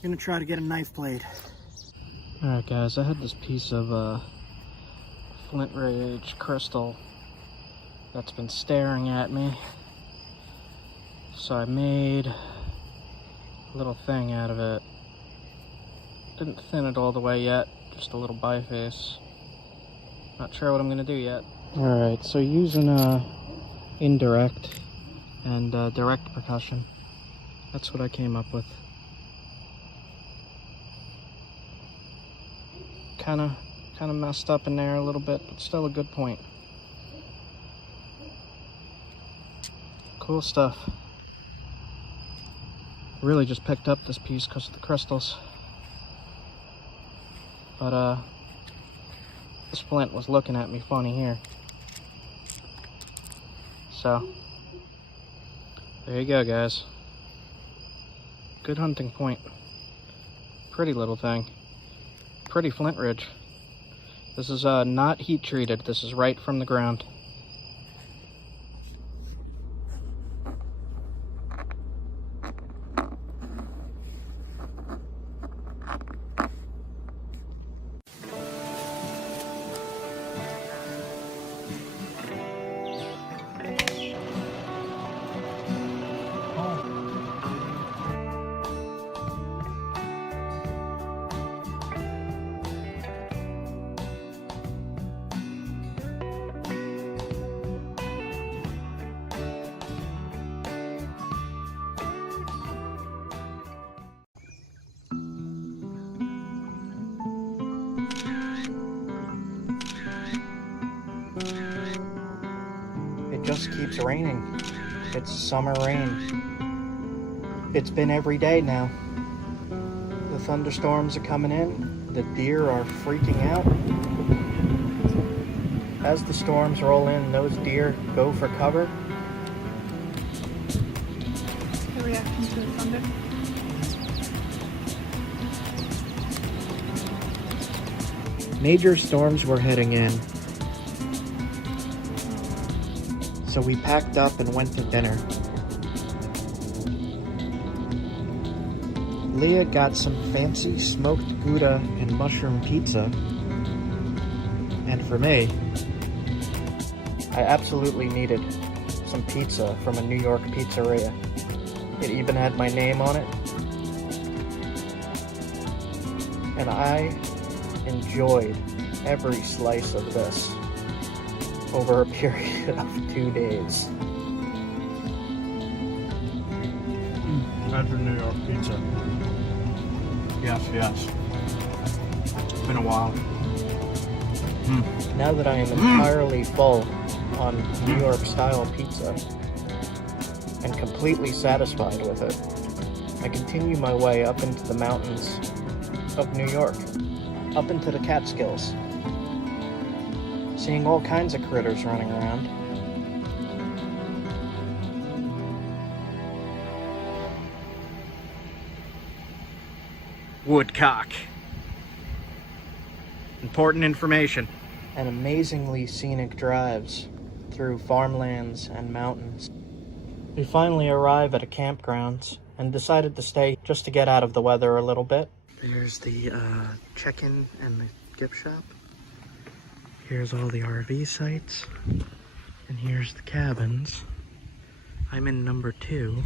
Gonna try to get a knife blade. Alright guys, I had this piece of flint ridge crystal that's been staring at me. So I made a little thing out of it. Didn't thin it all the way yet, just a little biface. Not sure what I'm gonna do yet. Alright, so using indirect and direct percussion, that's what I came up with. Kind of messed up in there a little bit, but still a good point. Cool stuff. Really just picked up this piece because of the crystals. But this flint was looking at me funny here. So there you go, guys. Good hunting point. Pretty little thing. Pretty flint ridge. This is not heat treated. This is right from the ground. It just keeps raining. It's summer rain. It's been every day now. The thunderstorms are coming in. The deer are freaking out. As the storms roll in, those deer go for cover. The reaction to the thunder. Major storms were heading in. So we packed up and went to dinner. Leah got some fancy smoked Gouda and mushroom pizza. And for me, I absolutely needed some pizza from a New York pizzeria. It even had my name on it. And I enjoyed every slice of this over a period of 2 days. That's a New York pizza. Yes. It's been a while. Now that I am entirely full on New York style pizza and completely satisfied with it, I continue my way up into the mountains of New York, up into the Catskills, seeing all kinds of critters running around. Woodcock. Important information. And amazingly scenic drives through farmlands and mountains. We finally arrive at a campground and decided to stay just to get out of the weather a little bit. There's the check-in and the gift shop. Here's all the RV sites. And here's the cabins. I'm in number 2.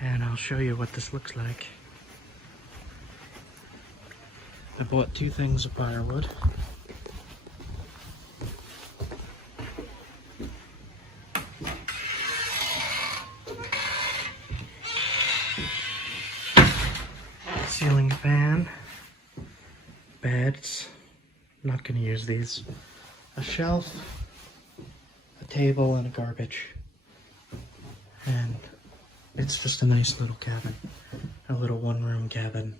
And I'll show you what this looks like. I bought 2 things of firewood. Ceiling fan. Beds. Not gonna use these. A shelf. A table and a garbage. And it's just a nice little cabin. A little one-room cabin.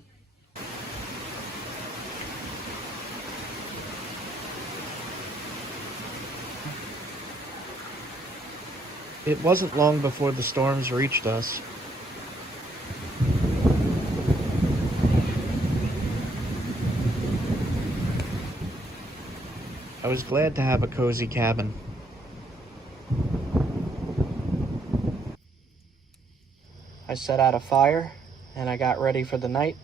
It wasn't long before the storms reached us. I was glad to have a cozy cabin. I set out a fire and I got ready for the night.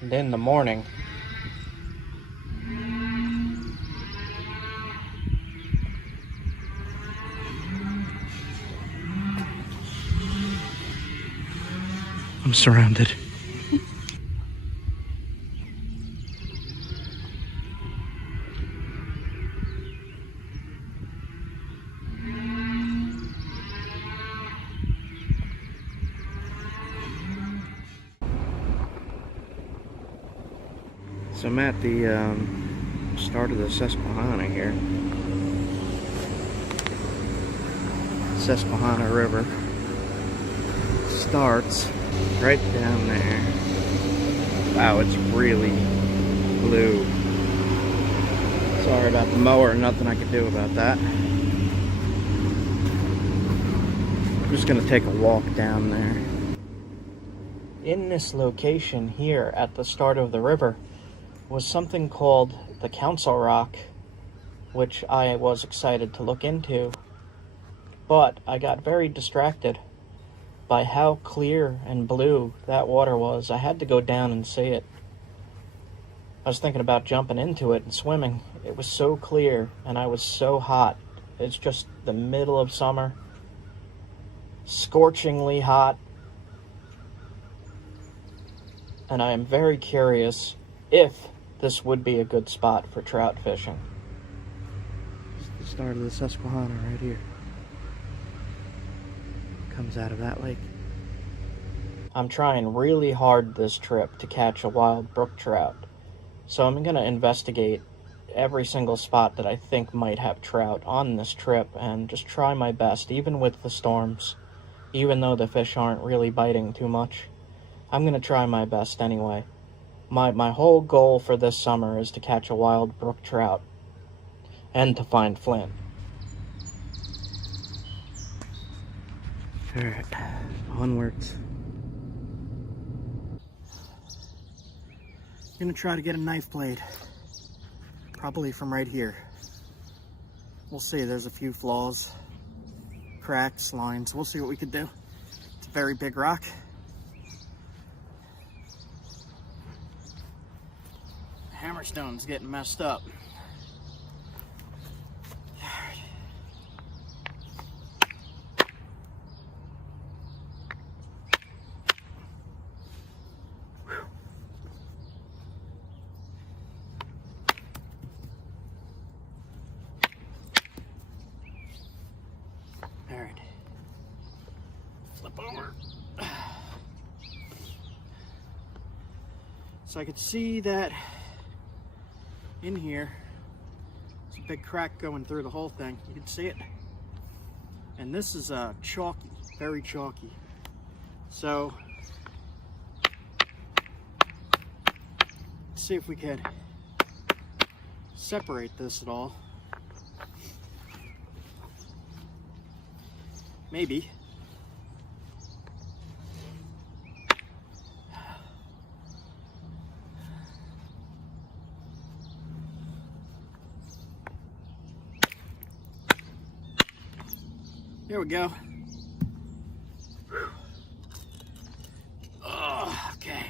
And in the morning, I'm surrounded. So I'm at the start of the Susquehanna here. Susquehanna River starts right down there. Wow, it's really blue. Sorry about the mower, nothing I could do about that. I'm just gonna take a walk down there. In this location here at the start of the river was something called the Council Rock, which I was excited to look into, but I got very distracted by how clear and blue that water was. I had to go down and see it. I was thinking about jumping into it and swimming. It was so clear and I was so hot. It's just the middle of summer, scorchingly hot, and I am very curious if this would be a good spot for trout fishing. It's the start of the Susquehanna right here. Comes out of that lake. I'm trying really hard this trip to catch a wild brook trout, so I'm going to investigate every single spot that I think might have trout on this trip and just try my best, even with the storms, even though the fish aren't really biting too much. I'm going to try my best anyway. My whole goal for this summer is to catch a wild brook trout and to find Flint. Alright, onwards. Gonna try to get a knife blade, probably from right here. We'll see, there's a few flaws, cracks, lines. We'll see what we could do. It's a very big rock. Hammerstone's getting messed up. Alright. Flip over. So I could see that in here, there's a big crack going through the whole thing. You can see it. And this is chalky, very chalky. So, let's see if we could separate this at all. Maybe. There we go. Oh, okay.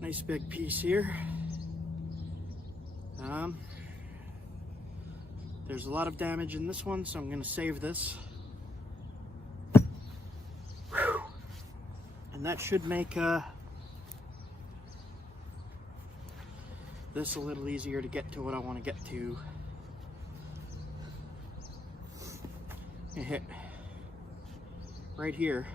Nice big piece here. There's a lot of damage in this one, so I'm going to save this. And that should make this a little easier to get to what I want to get to. I hit right here.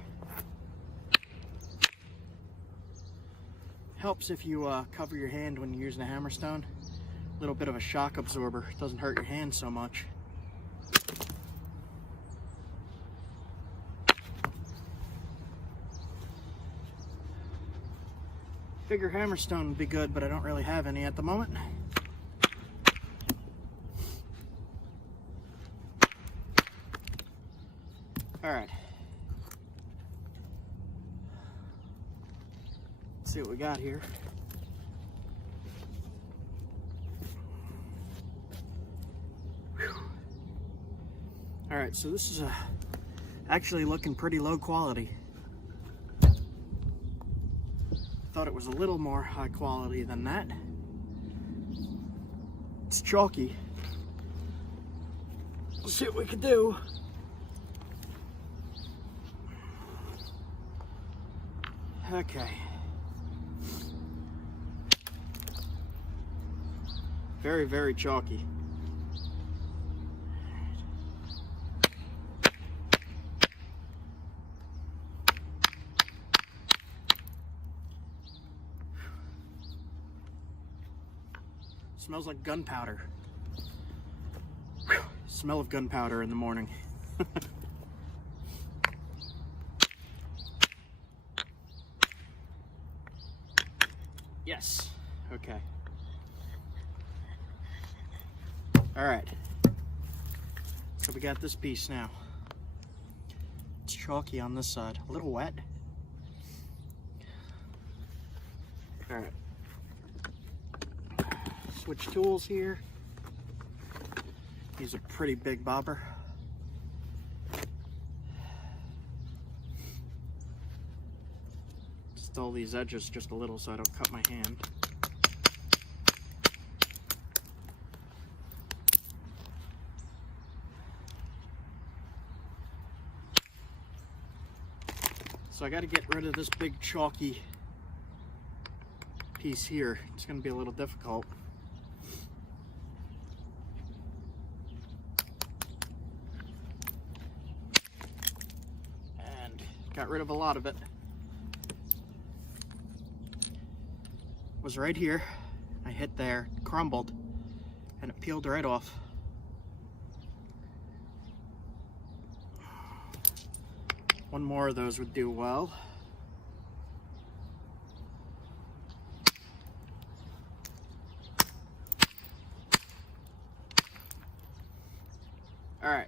Helps if you cover your hand when you're using a hammerstone. A little bit of a shock absorber. It doesn't hurt your hand so much. Figure hammerstone would be good, but I don't really have any at the moment. All right. Let's see what we got here. All right, so this is actually looking pretty low quality. Thought it was a little more high quality than that. It's chalky. Let's see what we can do. Okay. Very, very chalky. Smells like gunpowder. Whew. Smell of gunpowder in the morning. Yes. Okay. All right. So we got this piece now. It's chalky on this side, a little wet. All right. Switch tools here. Use a pretty big bobber. Dull these edges just a little so I don't cut my hand. So I got to get rid of this big chalky piece here. It's going to be a little difficult. And got rid of a lot of it. Was right here. I hit there, crumbled, and it peeled right off. One more of those would do well. All right.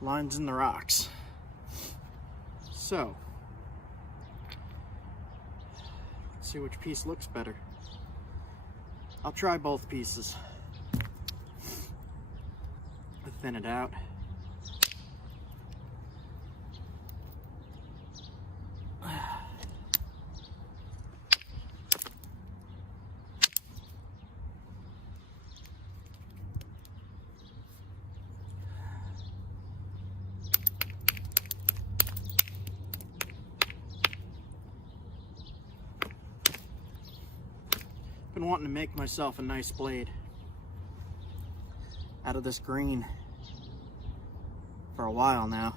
Lines in the rocks. So, let's see which piece looks better. I'll try both pieces. Thin it out. Been wanting to make myself a nice blade out of this green for a while now.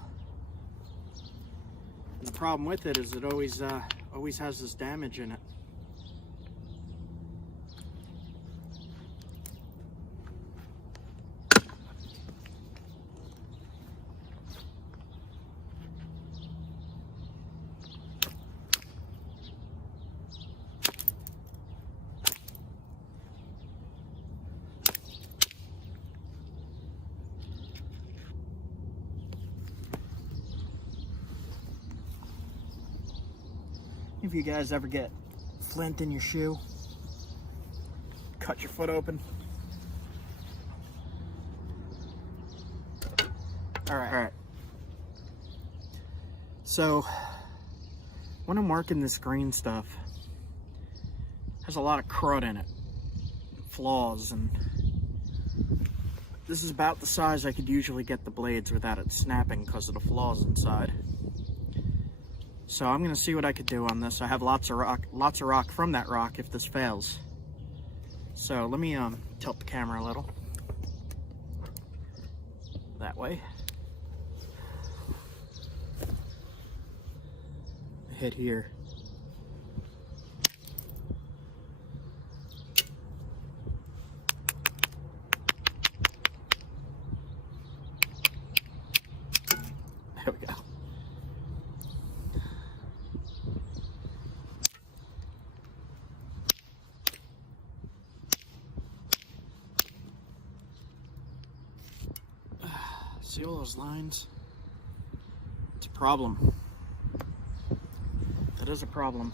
And the problem with it is it always has this damage in it. If you guys ever get flint in your shoe, cut your foot open. All right. So when I'm marking this green stuff, there's a lot of crud in it, flaws, and this is about the size I could usually get the blades without it snapping because of the flaws inside. So I'm gonna see what I could do on this. I have lots of rock from that rock if this fails. So let me tilt the camera a little. That way. Hit here. There we go. See all those lines? It's a problem. That is a problem.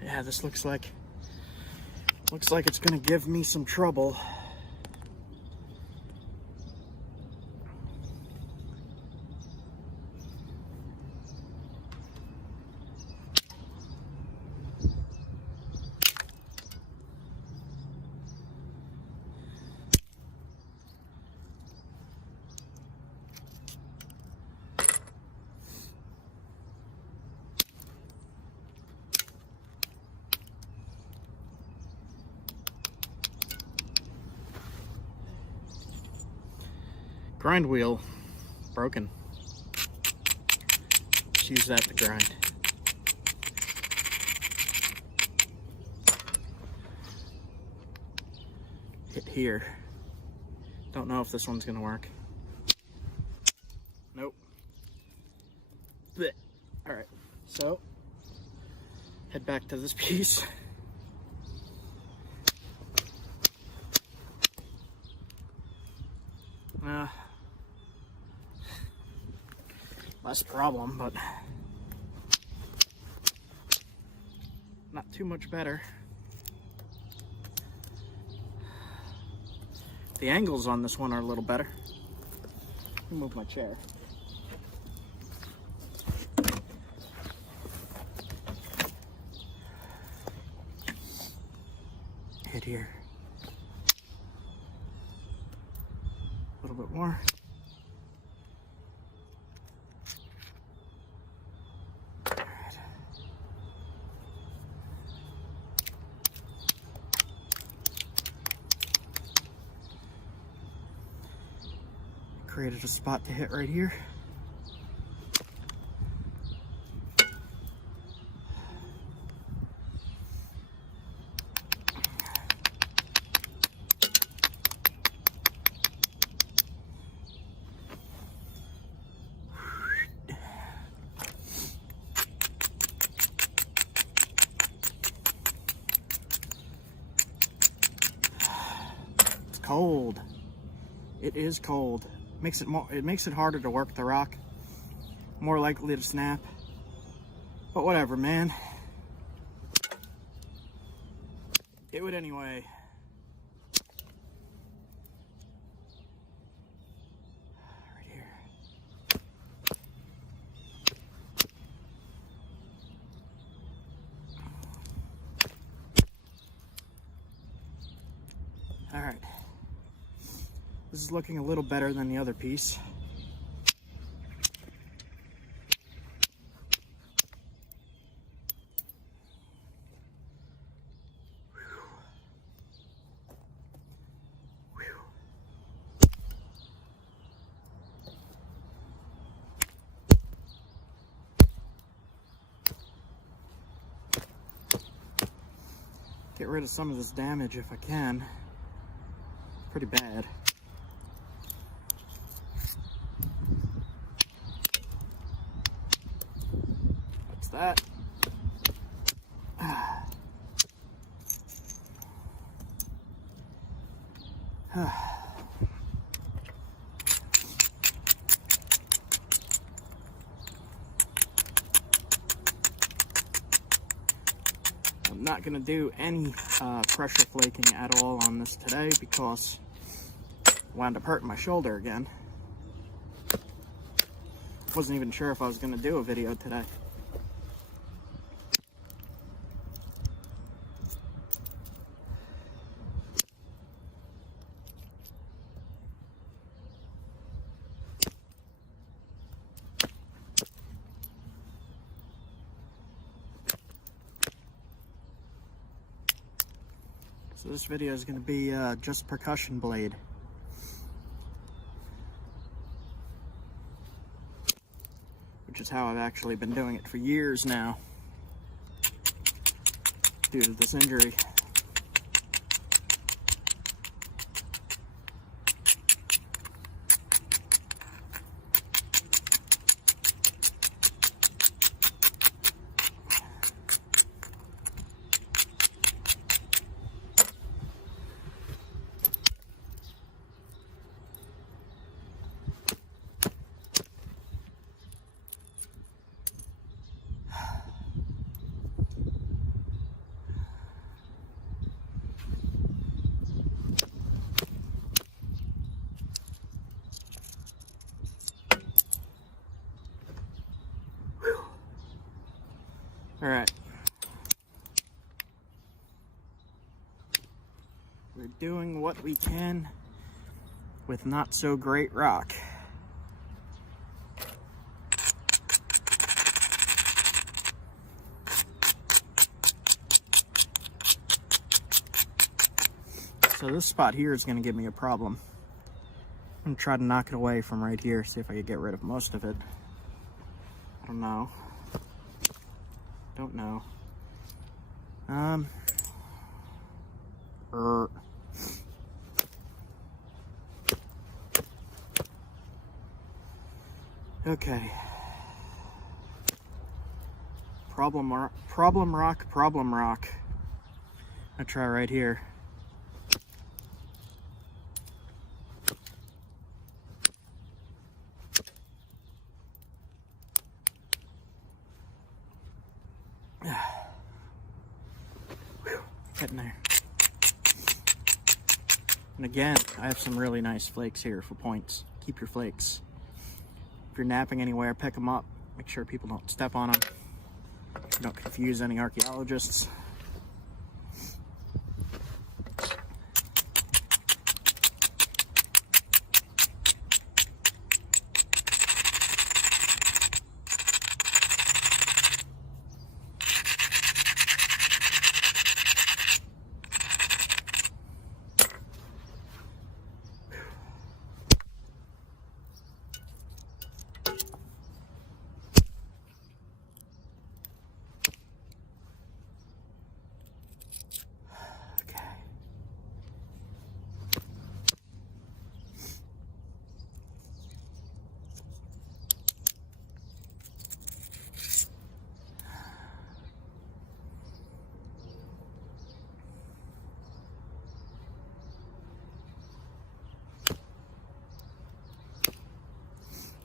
Yeah, this looks like it's gonna give me some trouble. Grind wheel broken. Just use that to grind. Hit here. Don't know if this one's gonna work. Nope. Blech. All right, so head back to this piece. Less problem, but not too much better. The angles on this one are a little better. Let me move my chair. Hit here. A little bit more. Created a spot to hit right here. It's cold. It is cold. It makes it harder to work the rock, more likely to snap, but whatever, man. Do it anyway. Right here. All right. This is looking a little better than the other piece. Get rid of some of this damage if I can. Pretty bad. That. I'm not going to do any pressure flaking at all on this today because I wound up hurting my shoulder again. Wasn't even sure if I was going to do a video today. So this video is going to be just percussion blade. Which is how I've actually been doing it for years now. Due to this injury. All right. We're doing what we can with not so great rock. So this spot here is going to give me a problem. I'm going to try to knock it away from right here, see if I can get rid of most of it. I don't know. Don't know. Okay. Problem rock. I'll try right here. Getting there. And again, I have some really nice flakes here for points. Keep your flakes. If you're napping anywhere, pick them up. Make sure people don't step on them. Don't confuse any archaeologists.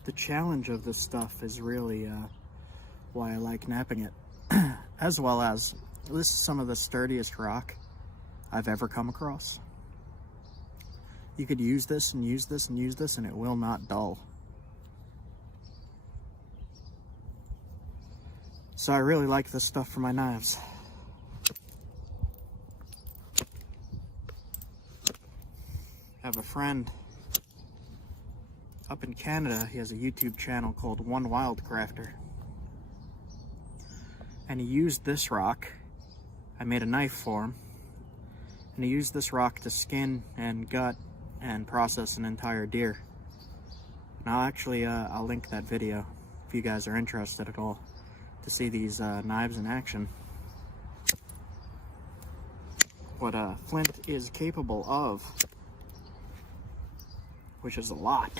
The challenge of this stuff is really why I like napping it. As well as, this is some of the sturdiest rock I've ever come across. You could use this and use this and use this and it will not dull. So I really like this stuff for my knives. I have a friend up in Canada. He has a YouTube channel called One Wild Crafter. And he used this rock. I made a knife for him. And he used this rock to skin and gut and process an entire deer. Now actually, I'll link that video if you guys are interested at all to see these knives in action. What Flint is capable of, which is a lot.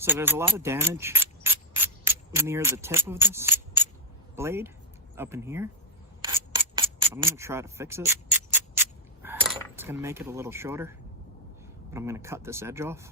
So there's a lot of damage near the tip of this blade up in here. I'm gonna try to fix it. It's gonna make it a little shorter, but I'm gonna cut this edge off.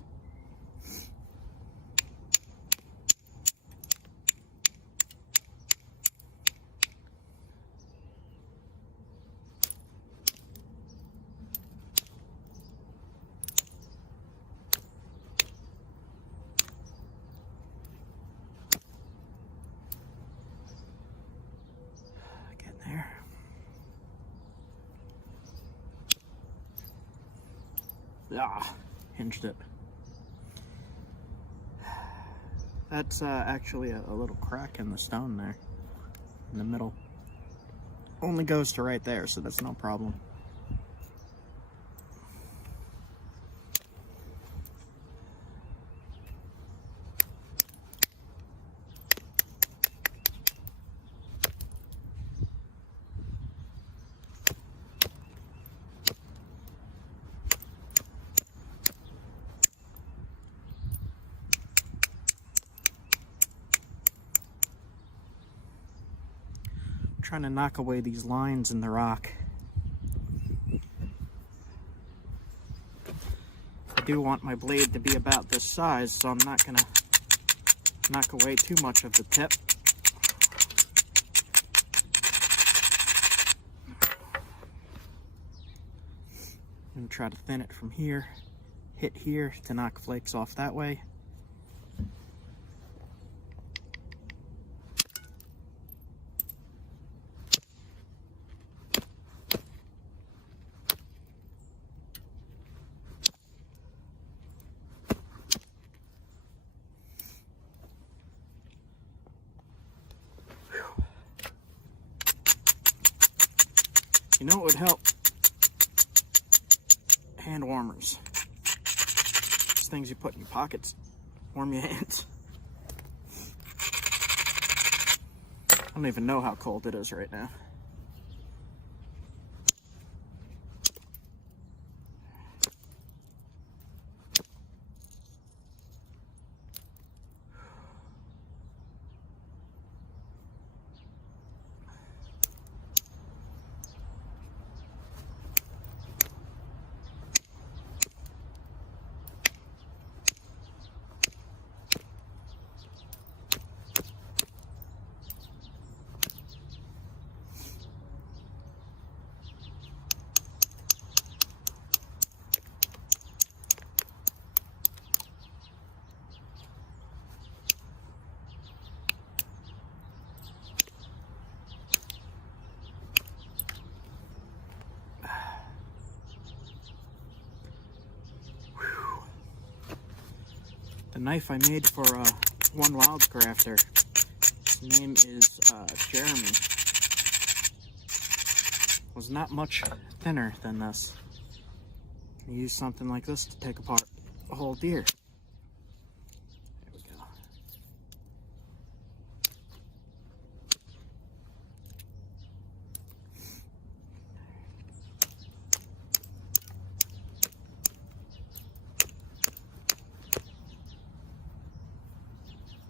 Hinged it. That's actually a little crack in the stone there in the middle. Only goes to right there, so that's no problem. Trying to knock away these lines in the rock. do want my blade to be about this size, so I'm not gonna knock away too much of the tip. And try to thin it from here, hit here to knock flakes off that way. You know what would help? Hand warmers. These things you put in your pockets, warm your hands. I don't even know how cold it is right now. The knife I made for one wild crafter, his name is Jeremy, was not much thinner than this. I used something like this to take apart a whole deer. There we go.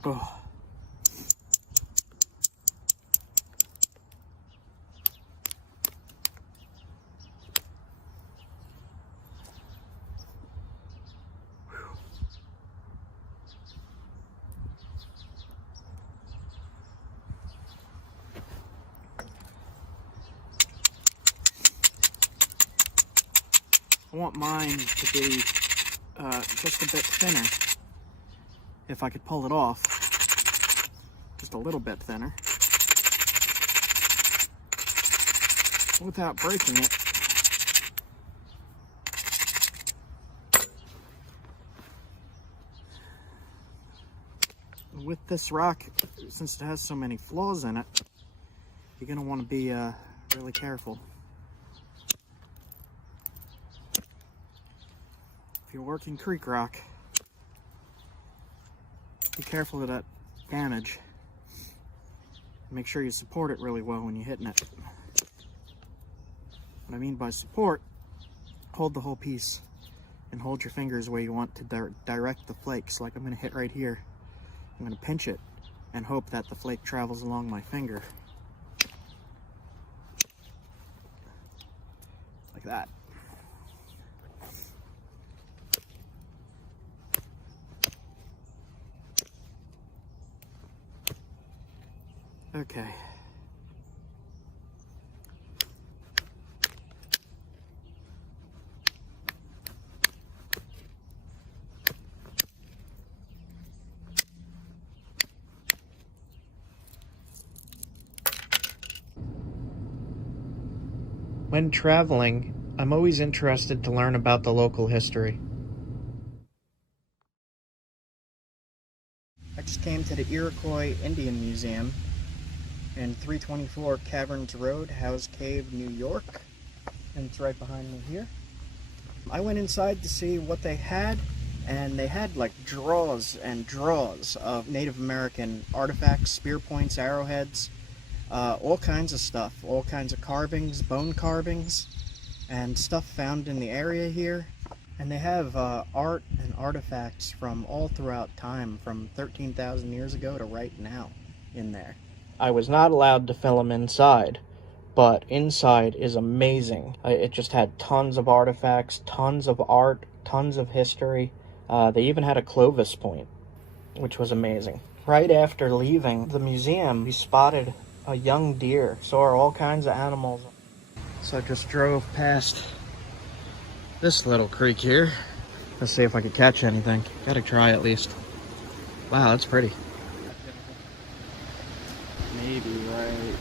Oh. I want mine to be just a bit thinner. If I could pull it off, just a little bit thinner, without breaking it. With this rock, since it has so many flaws in it, you're going to want to be really careful. If you're working creek rock, be careful of that damage. Make sure you support it really well when you're hitting it. What I mean by support, hold the whole piece and hold your fingers where you want to direct the flakes. Like I'm going to hit right here. I'm going to pinch it and hope that the flake travels along my finger. Like that. Okay. When traveling, I'm always interested to learn about the local history. I just came to the Iroquois Indian Museum in 324 Caverns Road, House Cave, New York, and it's right behind me here. I went inside to see what they had, and they had like drawers and drawers of Native American artifacts, spear points, arrowheads, all kinds of stuff, all kinds of carvings, bone carvings, and stuff found in the area here. And they have art and artifacts from all throughout time, from 13,000 years ago to right now in there. I was not allowed to film inside, but inside is amazing. It just had tons of artifacts, tons of art, tons of history. They even had a Clovis point, which was amazing. Right after leaving the museum, we spotted a young deer, saw all kinds of animals. So I just drove past this little creek here. Let's see if I could catch anything. Gotta try at least. Wow, that's pretty. Maybe right here.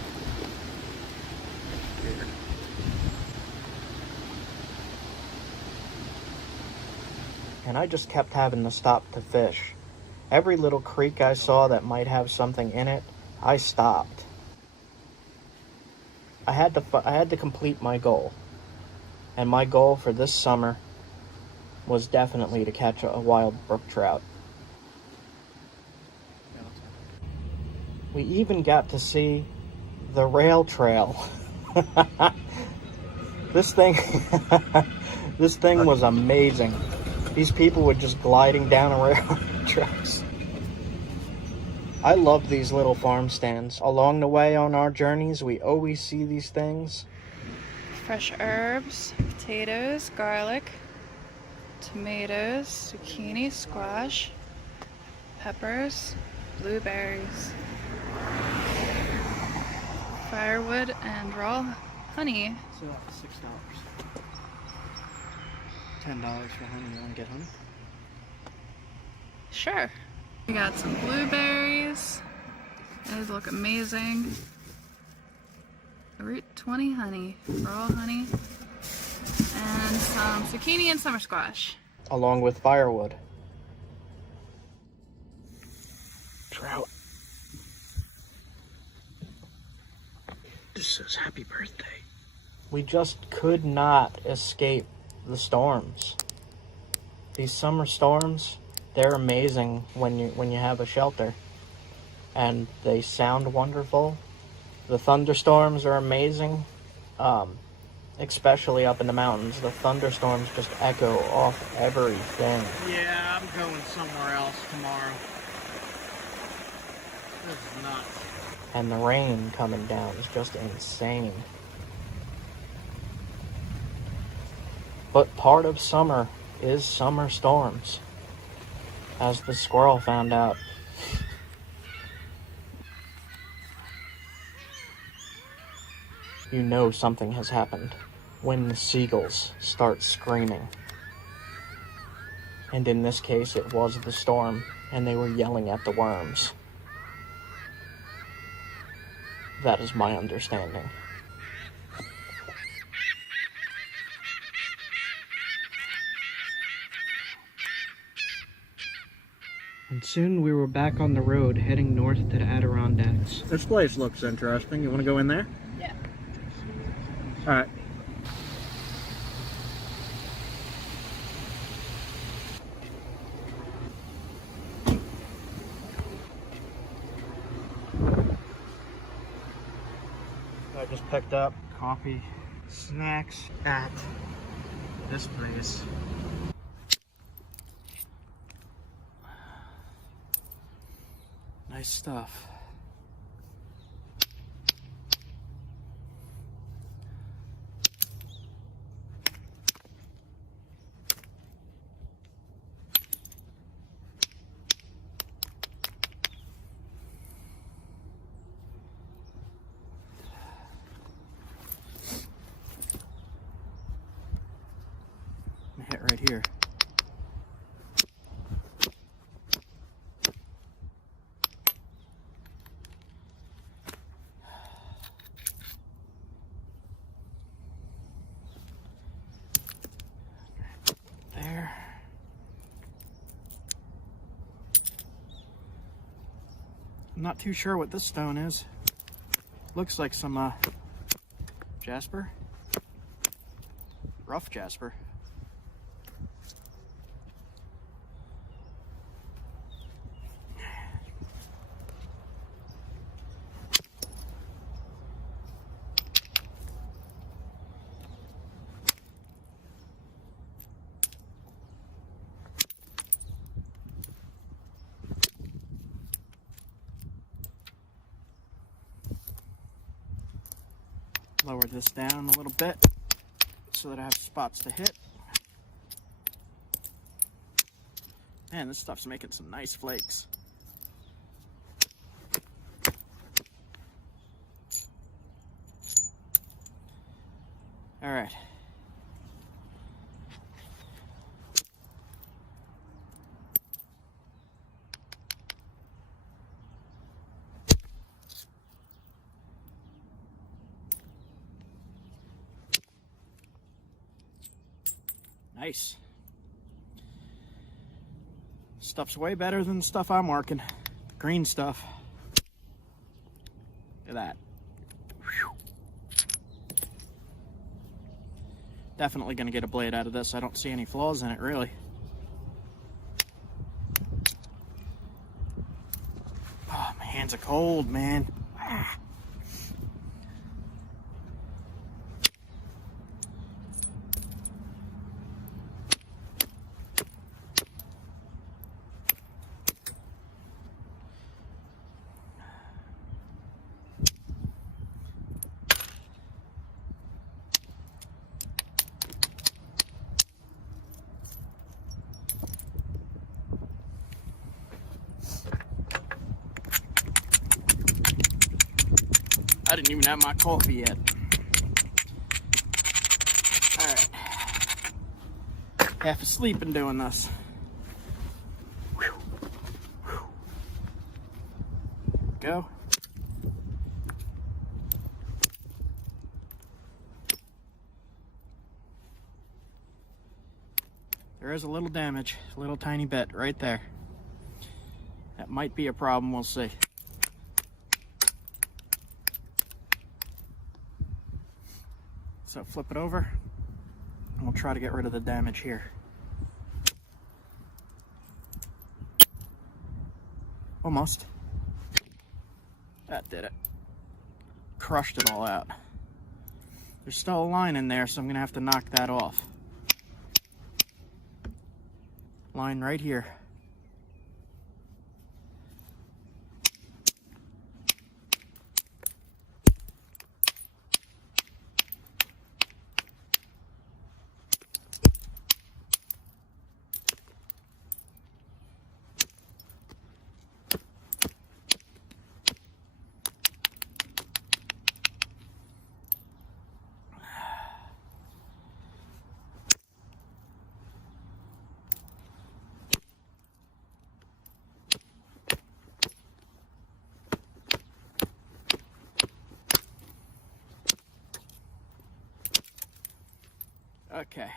And I just kept having to stop to fish. Every little creek I saw that might have something in it, I stopped. I had to complete my goal. And my goal for this summer was definitely to catch a wild brook trout. We even got to see the rail trail. This thing was amazing. These people were just gliding down a rail tracks. I love these little farm stands. Along the way on our journeys, we always see these things. Fresh herbs, potatoes, garlic, tomatoes, zucchini, squash, peppers, blueberries, firewood, and raw honey. So $6. $10 for honey. You want to get honey? Sure. We got some blueberries. Those look amazing. Route 20 honey, raw honey, and some zucchini and summer squash. Along with firewood. Trout. This says happy birthday. We just could not escape the storms. These summer storms, they're amazing when you have a shelter. And they sound wonderful. The thunderstorms are amazing, especially up in the mountains. The thunderstorms just echo off everything. Yeah, I'm going somewhere else tomorrow. This is nuts. And the rain coming down is just insane. But part of summer is summer storms, as the squirrel found out. You know something has happened when the seagulls start screaming. And in this case, it was the storm, and they were yelling at the worms. That is my understanding. And soon we were back on the road, heading north to the Adirondacks. This place looks interesting. You want to go in there? Yeah. All right. I just picked up coffee, snacks at this place. Nice stuff. Hit right here. There. I'm not too sure what this stone is. Looks like some jasper. Rough jasper. lower this down a little bit so that I have spots to hit. Man, this stuff's making some nice flakes. All right. Nice. Stuff's way better than the stuff I'm working. Green stuff. Look at that. Whew. Definitely gonna get a blade out of this. I don't see any flaws in it, really. Oh, my hands are cold, man. Ah. I didn't even have my coffee yet. All right. Half asleep and doing this. Whew. Whew. Go. There is a little damage, a little tiny bit right there. That might be a problem, we'll see. So flip it over, and we'll try to get rid of the damage here. Almost. That did it. Crushed it all out. There's still a line in there, so I'm gonna have to knock that off. Line right here. Okay.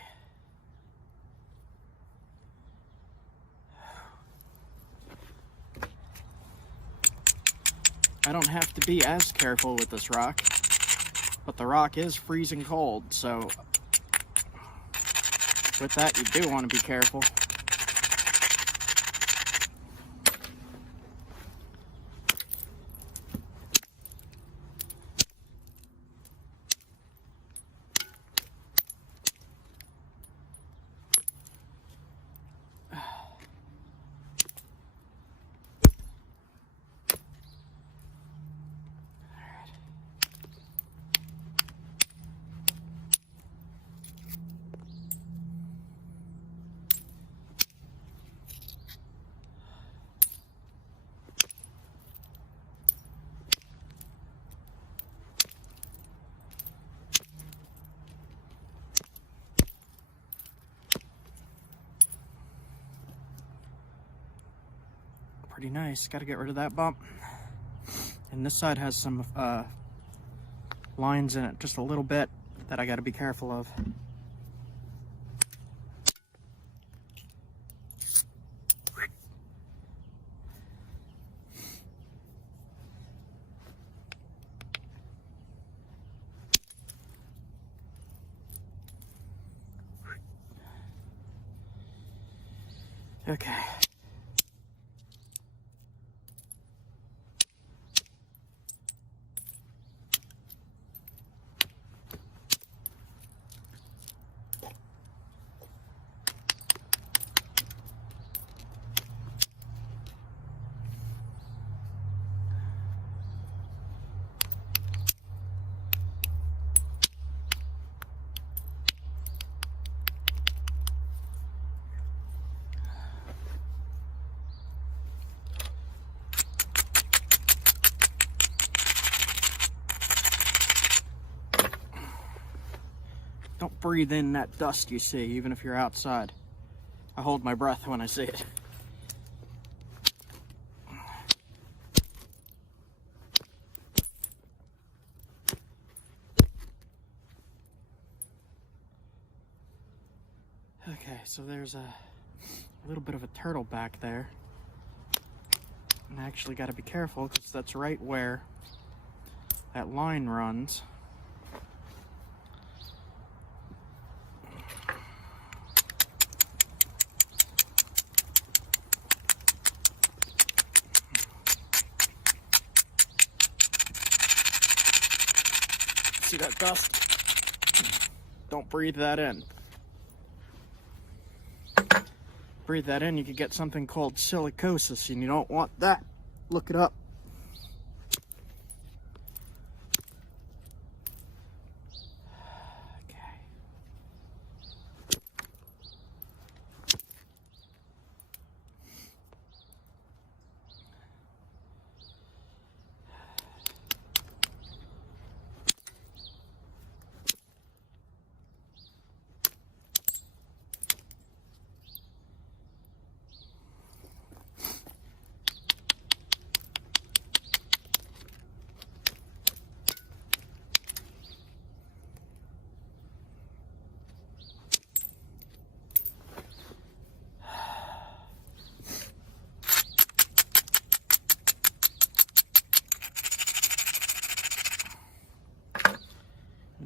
I don't have to be as careful with this rock, but the rock is freezing cold, so with that you do want to be careful. Pretty nice. Got to get rid of that bump. And this side has some lines in it, just a little bit, that I got to be careful of. Okay. breathe in that dust you see, even if you're outside. I hold my breath when I see it. Okay, so there's a little bit of a turtle back there. And I actually got to be careful because that's right where that line runs. See that dust? Don't breathe that in. Breathe that in, you could get something called silicosis, and you don't want that. Look it up.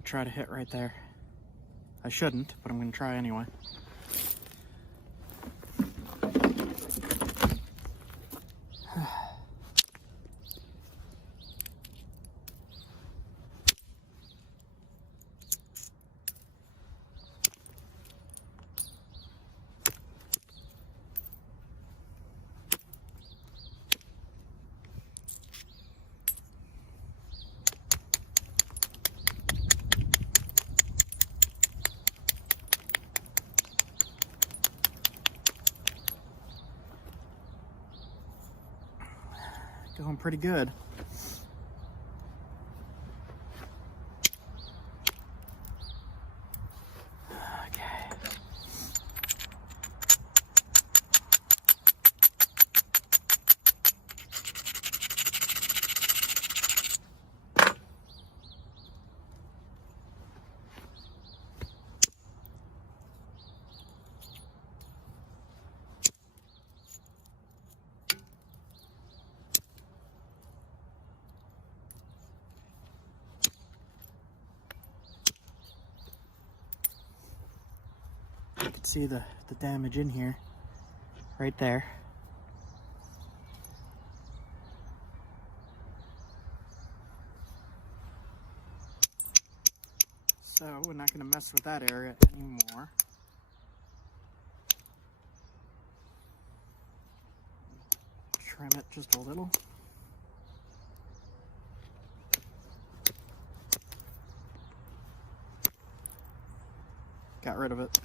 Try to hit right there. I shouldn't, but I'm going to try anyway. Going pretty good. Okay. You can see the damage in here, right there. So we're not going to mess with that area anymore. Trim it just a little. Got rid of it.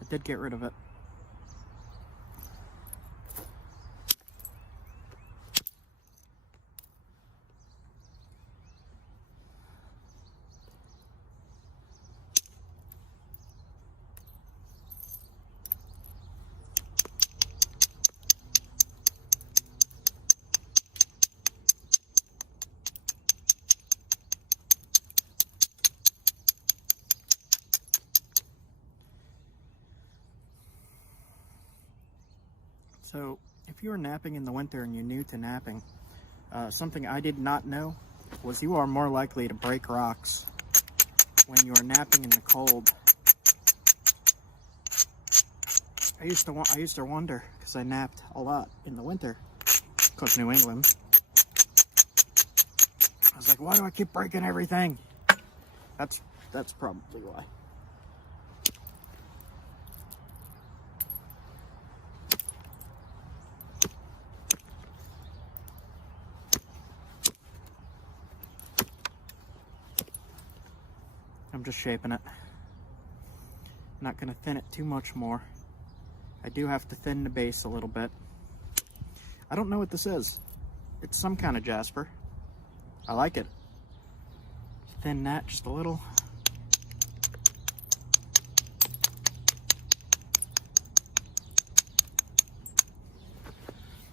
I did get rid of it. So if you are napping in the winter and you're new to napping, something I did not know was you are more likely to break rocks when you are napping in the cold. I used to wonder, because I napped a lot in the winter, because New England. I was like, why do I keep breaking everything? That's probably why. I'm just shaping it. Not going to thin it too much more. I do have to thin the base a little bit. I don't know what this is. It's some kind of jasper. I like it. Thin that just a little.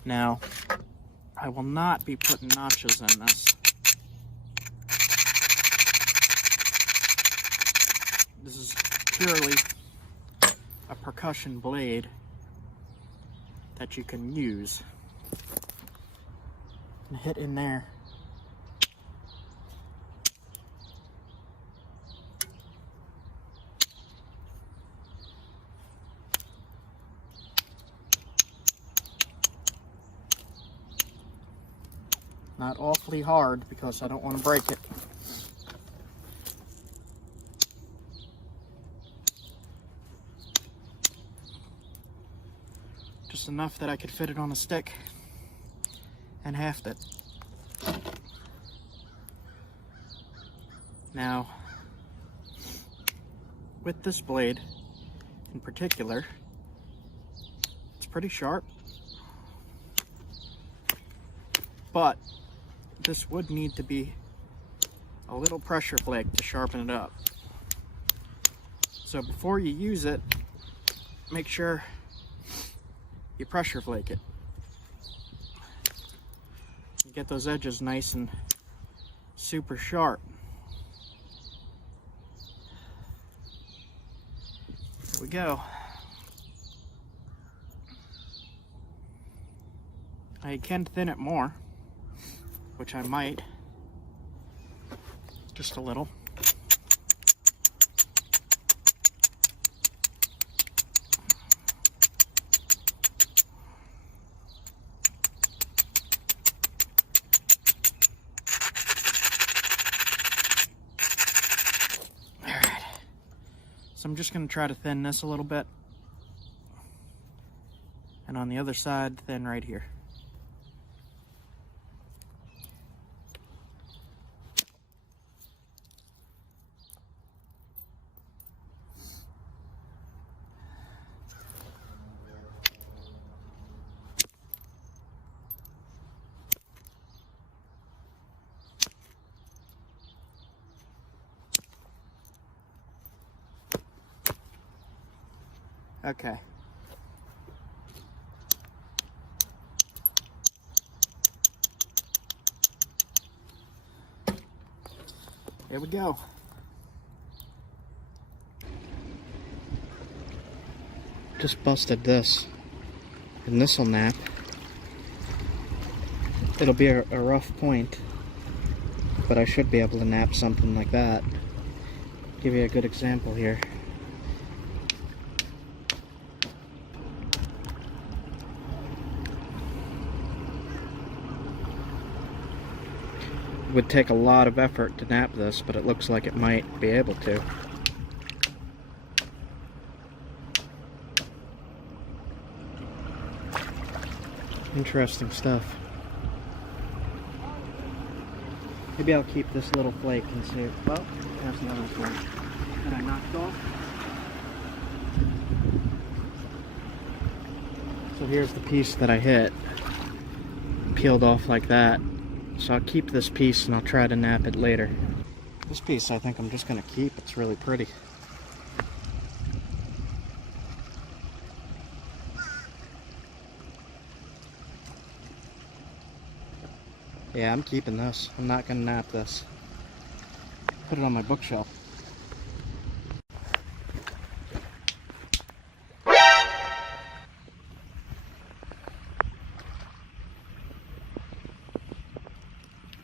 Now, I will not be putting notches in this. This is purely a percussion blade that you can use and hit in there. Not awfully hard because I don't want to break it. Just enough that I could fit it on a stick and haft it. Now, with this blade in particular, it's pretty sharp, but this would need to be a little pressure flake to sharpen it up. So before you use it, make sure you pressure flake it. You get those edges nice and super sharp. Here we go. I can thin it more, which I might, just a little. All right, so I'm just going to try to thin this a little bit, and on the other side, thin right here. Okay. Here we go. Just busted this, and this'll nap. It'll be a rough point, but I should be able to nap something like that. Give you a good example here. It would take a lot of effort to nap this, but it looks like it might be able to. Interesting stuff. Maybe I'll keep this little flake and see. Well, there's the other flake that I knocked off. So here's the piece that I hit. Peeled off like that. So I'll keep this piece and I'll try to nap it later. This piece I think I'm just going to keep. It's really pretty. Yeah, I'm keeping this. I'm not going to nap this. Put it on my bookshelf.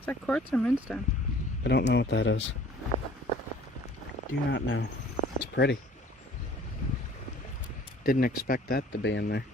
Is that quartz or moonstone? I don't know what that is. Do not know. It's pretty. Didn't expect that to be in there.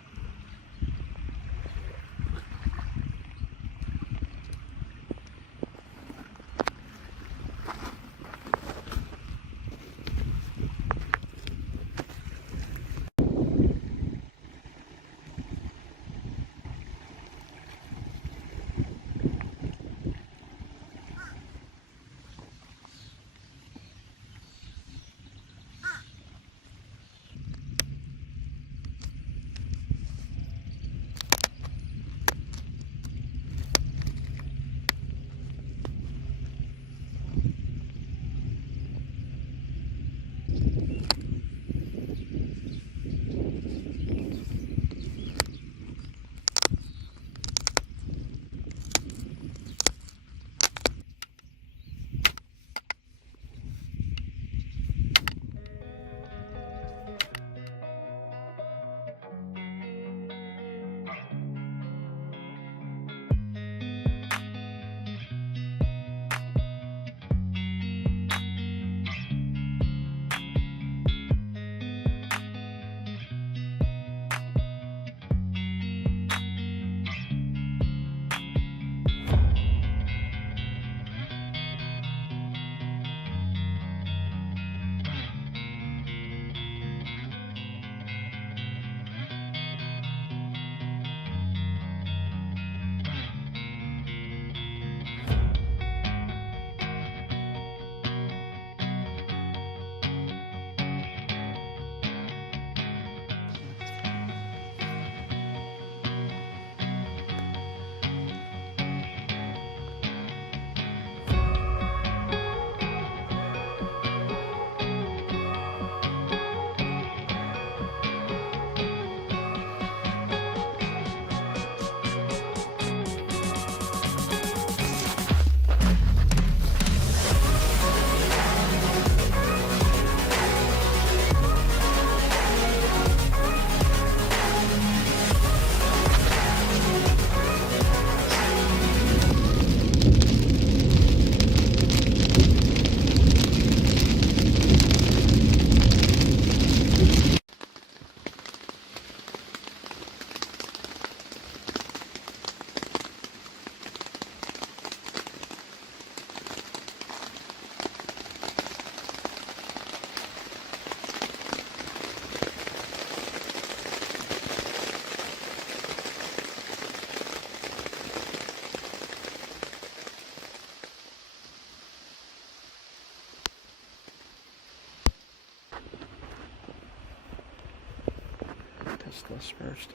test this first.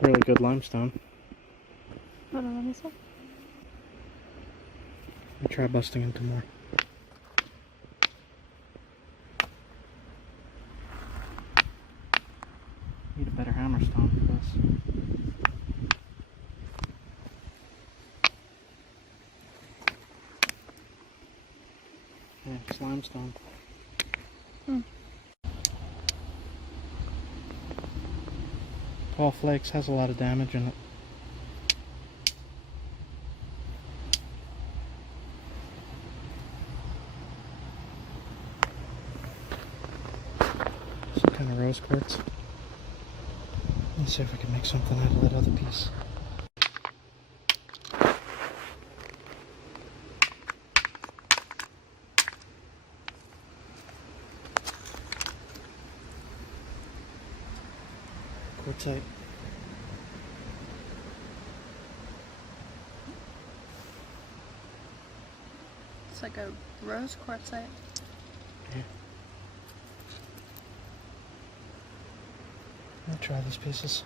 Really good limestone. Hold on, let me see. Let me try busting into more. Need a better hammerstone for this. Yeah, it's limestone. Tall Flakes has a lot of damage in it. Some kind of rose quartz. Let's see if I can make something out of that other piece. Quartzite. It's like a rose quartzite. Yeah. I'll try these pieces.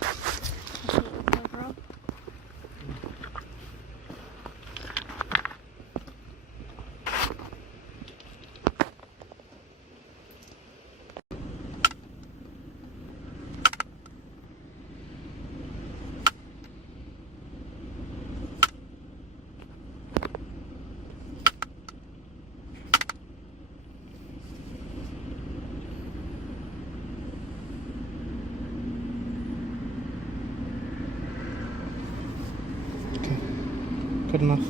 That's what it looks like, bro. Good enough.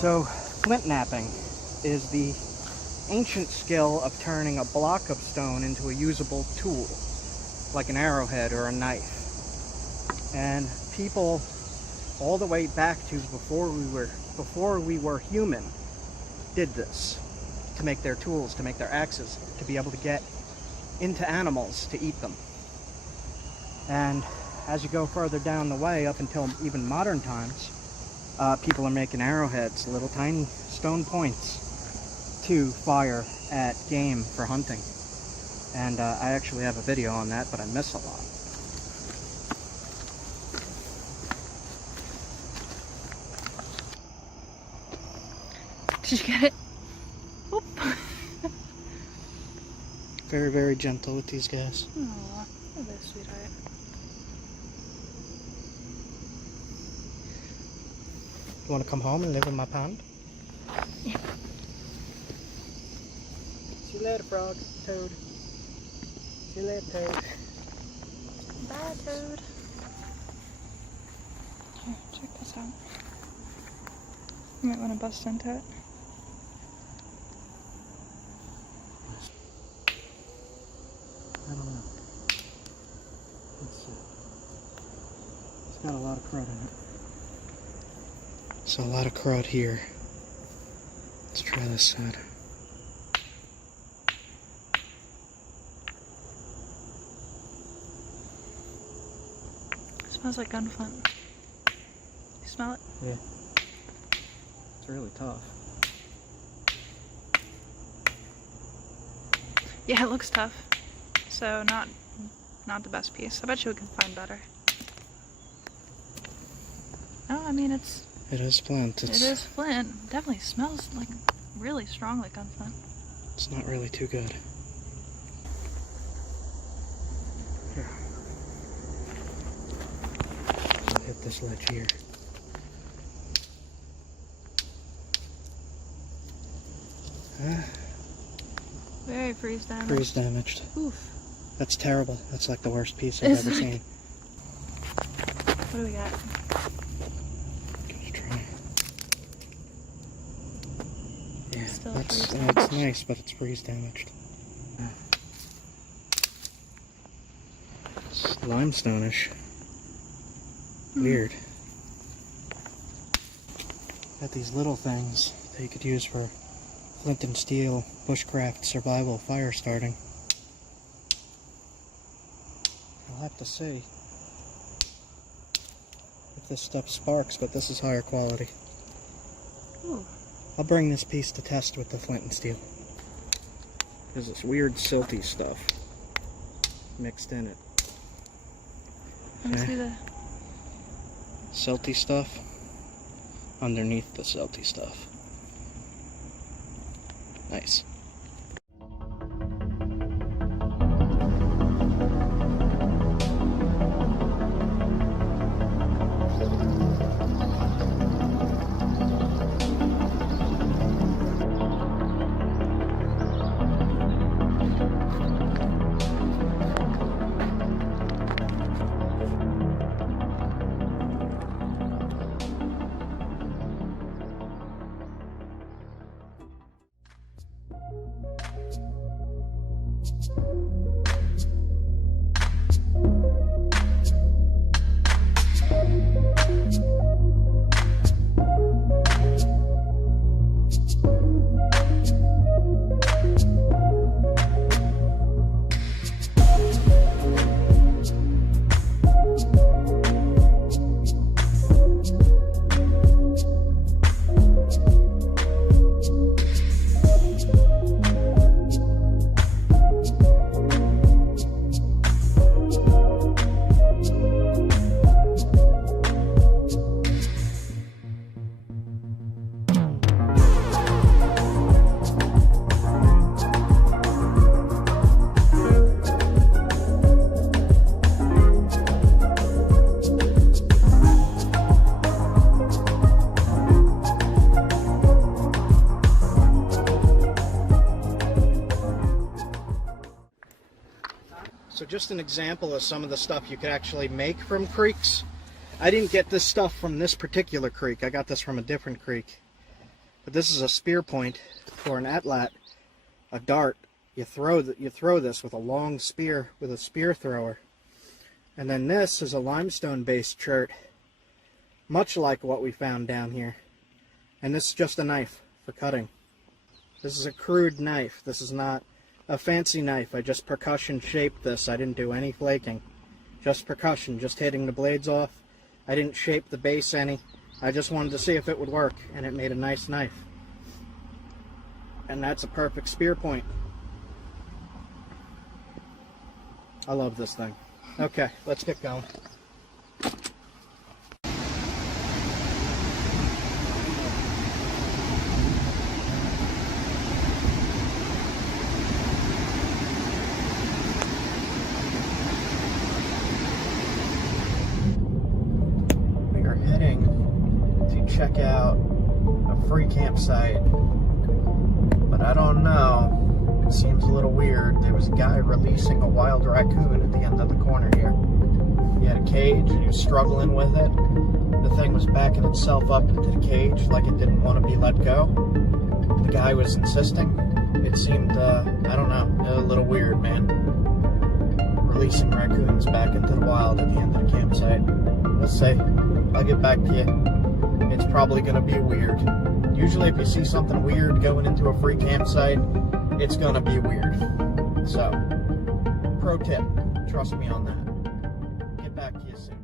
So, flintknapping is the ancient skill of turning a block of stone into a usable tool, like an arrowhead or a knife. And people all the way back to before we were human did this to make their tools, to make their axes, to be able to get into animals to eat them. And as you go further down the way, up until even modern times, people are making arrowheads, little tiny stone points, to fire at game for hunting. And I actually have a video on that, but I miss a lot. Did you get it? Oop. Very, very gentle with these guys. Aw, what a sweetheart. You want to come home and live in my pond? Yeah. See you later, frog. Toad. See you later, Toad. Bye, Toad. Here, check this out. You might want to bust into it. I don't know. Let's see. It's got a lot of crud in it. So a lot of crud here. Let's try this side. It smells like gun flint. You smell it? Yeah. It's really tough. Yeah, it looks tough. So not the best piece. I bet you we can find better. No, I mean it is flint. is flint. Definitely smells like really strong like gun flint. It's not really too good. Here. I'll hit this ledge here. Very freeze damaged. Freeze damaged. Oof. That's terrible. That's like the worst piece I've ever seen. What do we got? Just try. Yeah, Still that's nice, but it's freeze damaged. It's limestone-ish. Weird. Got these little things that you could use for flint and steel, bushcraft, survival, fire starting. I'll have to see if this stuff sparks, but this is higher quality. Ooh. I'll bring this piece to test with the flint and steel. There's this weird silty stuff mixed in it. Let me see the... Silty stuff underneath the silty stuff. Nice. So just an example of some of the stuff you could actually make from creeks. I didn't get this stuff from this particular creek. I got this from a different creek. But this is a spear point for an atlat, a dart. You throw this with a long spear with a spear thrower. And then this is a limestone based chert, much like what we found down here. And this is just a knife for cutting. This is a crude knife. This is not a fancy knife. I just percussion shaped this. I didn't do any flaking. Just percussion, just hitting the blades off. I didn't shape the base any. I just wanted to see if it would work, and it made a nice knife. And that's a perfect spear point. I love this thing. Okay, let's get going. We are heading to check out a free campsite, but I don't know. It seems a little weird. There was a guy releasing a wild raccoon at the end of the corner here. He had a cage and he was struggling with it. The thing was backing itself up into the cage like it didn't want to be let go. The guy was insisting. It seemed, I don't know, a little weird, man. Releasing raccoons back into the wild at the end of the campsite. We'll see. I'll get back to you. It's probably going to be weird. Usually if you see something weird going into a free campsite, it's gonna be weird. So, pro tip, trust me on that. Get back to you soon.